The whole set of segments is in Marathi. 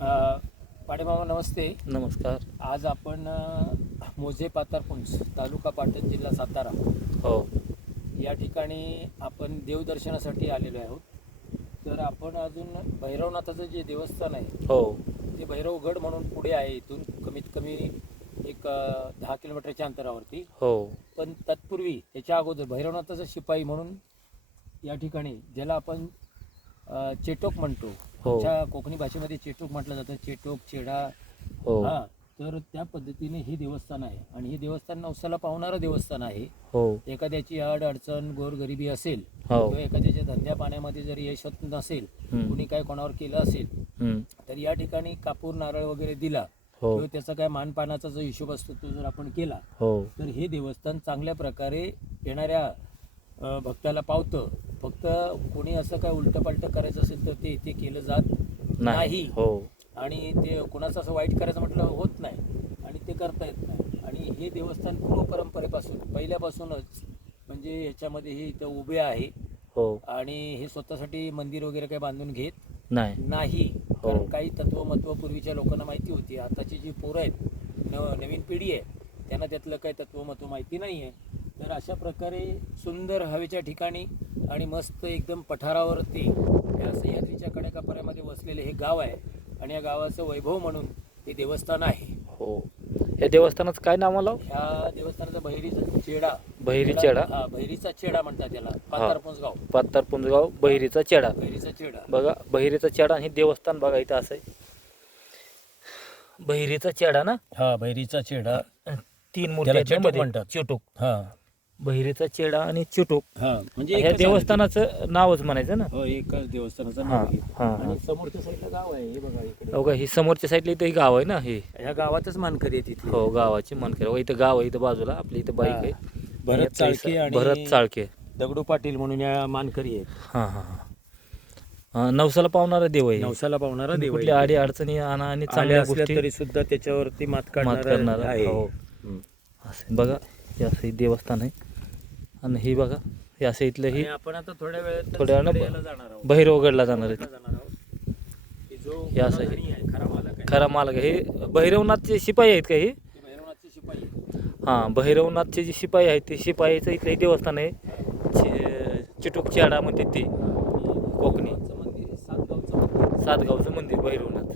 पाडेमामा नमस्ते. नमस्कार. आज आपण मोजे पातारपुंज तालुका पाटण जिल्हा सातारा. हो. या ठिकाणी आपण देवदर्शनासाठी आलेलो आहोत. तर आपण अजून भैरवनाथाचं जे देवस्थान आहे हो. ते भैरवगड म्हणून पुढे आहे इथून कमीत कमी एक दहा किलोमीटरच्या अंतरावरती. हो. पण तत्पूर्वी त्याच्या अगोदर भैरवनाथाचा शिपाई म्हणून या ठिकाणी ज्याला आपण चेटोक म्हणतो. हो. आमच्या कोकणी भाषेमध्ये चेटोक म्हटलं जातं. चेटोक चेडा. हो. हा तर त्या पद्धतीने हे देवस्थान आहे. आणि हे देवस्थान नवसाला पावणारं देवस्थान आहे. हो. एखाद्याची अड अडचण गोरगरिबी असेल हो. किंवा एखाद्याच्या धंद्या पाण्यामध्ये जर यश होत नसेल हम्म. कुणी काय कोणावर केलं असेल हम्म. तर या ठिकाणी कापूर नारळ वगैरे दिला हो. किंवा त्याचा काय मानपानाचा जो हिशोब असतो तो जर आपण केला हो. तर हे देवस्थान चांगल्या प्रकारे येणाऱ्या भक्ताला पावतं. फक्त कोणी असं काय उलटं पालटं करायचं असेल तर ते इथे केलं जात नाही. हो. आणि ते कोणाचं असं वाईट करायचं म्हटलं होत नाही. आणि ते करता येत नाही. आणि हे देवस्थान पूर्व परंपरेपासून पहिल्यापासूनच म्हणजे याच्यामध्ये हे इथं उभे आहे. हो. आणि हे स्वतःसाठी मंदिर वगैरे काही बांधून घेत नाही. हो. कारण काही तत्वमत्व पूर्वीच्या लोकांना माहिती होती. आताची जी पोरं आहेत नवीन पिढी आहे त्यांना त्यातलं काही तत्वमत्व माहिती नाही आहे तर अशा प्रकारे सुंदर हवेच्या ठिकाणी आणि मस्त एकदम पठारावरती या सह्याद्रीच्या कडेकापर्यामध्ये वसलेले हे गाव आहे. आणि या गावाचं वैभव म्हणून हे देवस्थान आहे. हो. या देवस्थानाचं काय नाव आलं ह्या देवस्थानाचा बहिरीचा चेडा. बहिरी चेडा हा बहिरीचा चेडा म्हणतात त्याला पातारपुंज गाव. पातार पुंजगाव बहिरीचा चेडा. बहिरीचा चेडा. बघा बहिरीचा चेडा आणि हे देवस्थान बघा इथं असं आहे. बहिरीचा चेडा ना? हा बहिरीचा चेडा. तीन मूर्ती. म्हणतात. चिटूक. हा. बहिरीचा चेडा आणि चिटूक. हा म्हणजे एकच आहे. देवस्थानाचं नावच म्हणायचं ना? हो एकच देवस्थानाचं नाव आहे. हा हा. आणि समोरच्या साईडला गाव आहे हे बघा इकडे. हो का ही समोरच्या साईडला इथं हे गाव आहे ना हे? ह्या गावातच मानकरी आहे तिथे हो गावाची मनकर. हो इथं गाव आहे इथं बाजूला. आपली इथं बाईक आहे. भरत चाळके आणि भरत चाळके. दगडू पाटील म्हणून या मानकरी आहेत. हां हां हां. नवसाला पावणारा देव आहे. नवसाला पावणारा देव कुठल्या आहे. आडी अडचणी आणा आणि आल्या चांगल्या असल्या गोष्टी तरी सुद्धा त्याच्यावरती मात मात करणारा आहे. हो. हम्म. असं बघा हे असं हे देवस्थान आहे. आणि हे बघा हे असं इथलं हे आपण आता थोड्या वेळात थोड्या वेळानं तिकडे यायला जाणार आहोत हे असं आहे. खरा मालक. हे भैरवनाथचे शिपाई आहेत का हे. हां भैरवनाथचे जे शिपाई आहेत ते शिपाईचं इथलं हे देवस्थान आहे चि- चिटूक चेडा म्हणते ते कोकणी. सातगावचं मंदिर भैरवनाथ.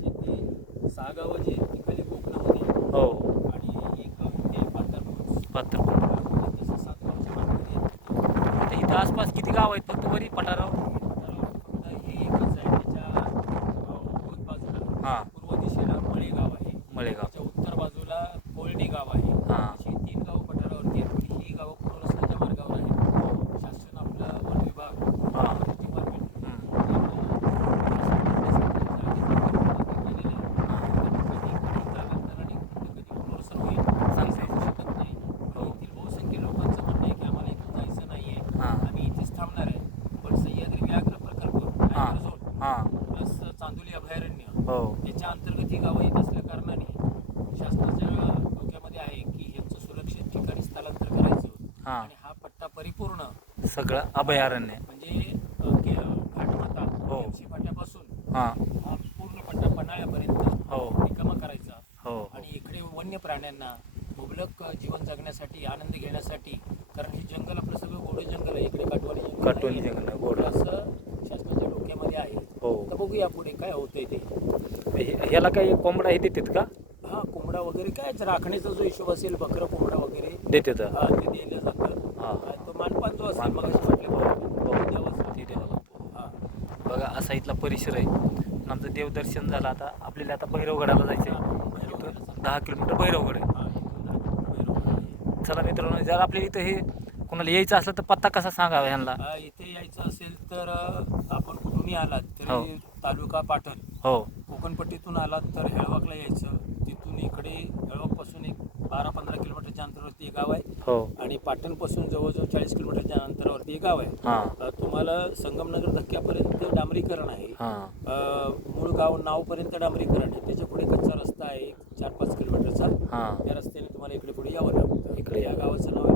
हो आणि. पात्र तसं सात गावचे मानकरी आहेत. आता इथं आसपास किती गाव आहेत पठारावर फक्त हे एकच आहे त्याच्या अं, पूर्व हां. दिशेला मळे गाव आहे. मळेगाव त्याच्या उत्तर बाजूला कोळणी गाव आहे हां अशी तीन गावं पठारावरती आहेत पण ही गावं पूर्ण रस्त्याच्या मार्गावर आहेत शासन आपलं वन विभाग हां डिपार्टमेंट हम्म. बहुसंख्य लोकांचं म्हणणं आहे की आम्हाला इथून जायचं नाहीये हां आम्ही इथेच थांबणार आहे पण सह्याद्री व्याघ्र प्रकल्प हां टायगर झोन हां. प्लस चांदोली अभयारण्य. हो. याच्या अंतर्गत ही गावं येत असल्या कारणाने शासनाच्या डोक्यामध्ये आहे की ह्यांचं सुरक्षित ठिकाणी स्थलांतर करायचं. हां. आणि हा पट्टा परिपूर्ण सगळं अभयारण्य. म्हणजे अ, के- घाटमाता हो. फाट्यापासून हां. हा पूर्ण पट्टा पन्हाळ्यापर्यंत हो. रिकामा करायचा. हो. आणि इकडे वन्य प्राण्यांना मुबलक जीवन जगण्यासाठी आनंद घेण्यासाठी कारण हे जंगल आपलं सगळं गोडे जंगल आहे. इकडे काटवाडी जंगल नाहीये. जंगल गोड असं शासनाच्या डोक्यामध्ये आहे तर बघूया पुढे काय होतंय ते हे- ह्याला काही कोंबडा हे देतात का हा कोंबडा वगैरे काय राखण्याचा जो हिशोब असेल बकरं कोंबडा वगैरे देतात हा ते दिलं जातं हा. हा, तो मानपान जो असेल. मग म्हटलं हो. द्यावाच लागतं. ते द्यावं लागतं. हा. बघा असा इथला परिसर आहे आणि आमचं देवदर्शन झालं आता आपल्याला आता भैरवगडाला जायचं आहे दहा किलोमीटर भैरवगड आहे हा. चला मित्रांनो जर आपल्याला इथं हे कोणाला यायचं असलं तर पत्ता कसा सांगावा ह्यांना? हा, इथे यायचं असेल तर अ, आपण कुठूनही आलात हो. तरी तालुका पाटण. हो. कोकणपट्टीतून आलात तर हेळवाकला यायचं. तिथून इकडे हेळवाकपासून एक बारा पंधरा किलोमीटरच्या अंतरावरती एक गाव आहे. हो. आणि पाटणपासून जवळजवळ चाळीस किलोमीटरच्या अंतरावरती एक गाव आहे. हां. अ, तुम्हाला संगमनगर धक्क्यापर्यंत डांबरीकरण आहे. हां. अ, मूळ गाव नावपर्यंत डांबरीकरण आहे. त्याच्या पुढे कच्चा रस्ता आहे चार पाच किलोमीटरचा. हां. त्या रस्त्याने तुम्हाला इकडे पुढे यावं लागतं. इकडे या. गावाचं नाव